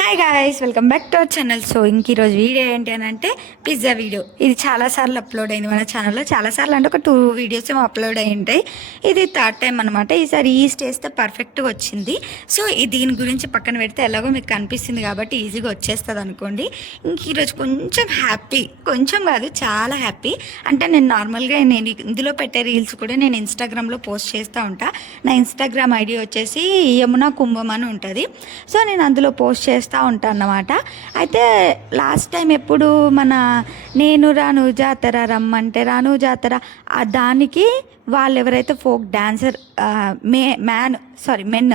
Hi guys, welcome back to our channel. So ఇంక ఈరోజు video ఏంటి అని అంటే పిజ్జా వీడియో. ఇది చాలాసార్లు అప్లోడ్ అయింది మన ఛానల్లో. చాలాసార్లు అంటే ఒక 2 వీడియోస్ ఏమో అప్లోడ్ అయి ఉంటాయి. ఇది థర్డ్ టైం అనమాట. ఈసారి ఈస్ట్ వేస్తే పర్ఫెక్ట్గా వచ్చింది. సో దీని గురించి పక్కన పెడితే ఎలాగో మీకు కనిపిస్తుంది కాబట్టి ఈజీగా వచ్చేస్తుంది అనుకోండి. ఇంక ఈరోజు కొంచెం హ్యాపీ, కొంచెం కాదు చాలా హ్యాపీ. అంటే నేను నార్మల్గా ఇందులో పెట్టే రీల్స్ కూడా నేను ఇన్స్టాగ్రామ్లో పోస్ట్ చేస్తూ ఉంటా. నా ఇన్స్టాగ్రామ్ ఐడి వచ్చేసి యమునా కుంభం అని ఉంటుంది. సో నేను అందులో పోస్ట్ చేస్తూ ఉంటాను అన్నమాట. అయితే లాస్ట్ టైం ఎప్పుడు మన నేను రాను జాతర రమ్మంటే రాను జాతర దానికి వాళ్ళు ఎవరైతే ఫోక్ డాన్సర్ మెన్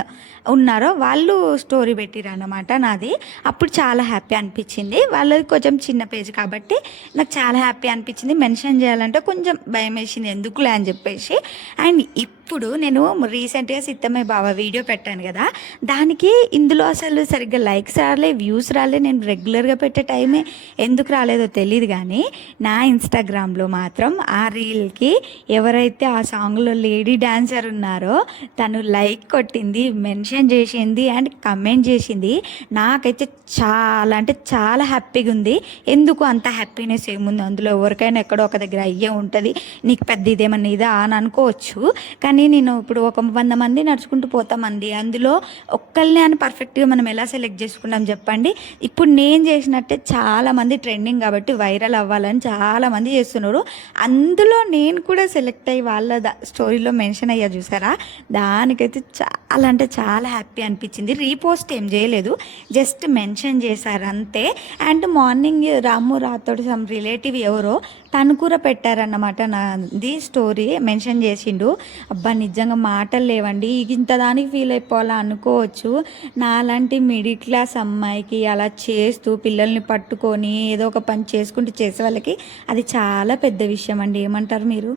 ఉన్నారో వాళ్ళు స్టోరీ పెట్టిరు అన్నమాట నాది. అప్పుడు చాలా హ్యాపీ అనిపించింది. వాళ్ళది కొంచెం చిన్న పేజ్ కాబట్టి నాకు చాలా హ్యాపీ అనిపించింది. మెన్షన్ చేయాలంటే కొంచెం భయం వేసింది ఎందుకులే అని చెప్పేసి. అండ్ ఇప్పుడు నేను రీసెంట్గా సిద్ధమయ్య బావ వీడియో పెట్టాను కదా, దానికి ఇందులో అసలు సరిగ్గా లైక్స్ రాలే, వ్యూస్ రాలే. నేను రెగ్యులర్గా పెట్టే టైమే ఎందుకు రాలేదో తెలియదు, కానీ నా ఇన్స్టాగ్రామ్లో మాత్రం ఆ రీల్కి ఎవరైతే ఆ సాంగ్లో లేడీ డాన్సర్ ఉన్నారో తను లైక్ కొట్టింది, మెన్షన్ చేసింది అండ్ కమెంట్ చేసింది. నాకైతే చాలా అంటే చాలా హ్యాపీగా ఉంది. ఎందుకు అంత హ్యాపీనెస్ ఏముంది అందులో? ఎవరికైనా ఎక్కడో ఒక దగ్గర అయ్యే ఉంటుంది. నీకు పెద్ద ఇదేమన్నా ఇదా అని అనుకోవచ్చు, కానీ నేను ఇప్పుడు ఒక 100 మంది నడుచుకుంటూ పోతామండి. అందులో ఒక్కళ్ళనే అని పర్ఫెక్ట్గా మనం ఎలా సెలెక్ట్ చేసుకుంటాం చెప్పండి? ఇప్పుడు నేను చేసినట్టే చాలామంది ట్రెండింగ్ కాబట్టి వైరల్ అవ్వాలని చాలామంది చేస్తున్నారు. అందులో నేను కూడా సెలెక్ట్ అయ్యి వాళ్ళ స్టోరీలో మెన్షన్ అయ్యా చూసారా? దానికైతే చాలా అంటే చాలా హ్యాపీ అనిపించింది. రీపోస్ట్ ఏం చేయలేదు, జస్ట్ మెన్షన్ చేశారు అంతే. And morning Ramu Rathod some relative ఎవరో తను కూడా పెట్టారన్నమాట నాది స్టోరీ, మెన్షన్ చేసిండు. అబ్బా నిజంగా మాటలు లేవండి, ఇంత దానికి ఫీల్ అయిపోవాలా అనుకోవచ్చు. నాలాంటి మిడిల్ క్లాస్ అమ్మాయికి అలా చేస్తూ పిల్లల్ని పట్టుకొని ఏదో ఒక పని చేసుకుంటూ చేసే వాళ్ళకి అది చాలా పెద్ద విషయం అండి. ఏమంటారు మీరు?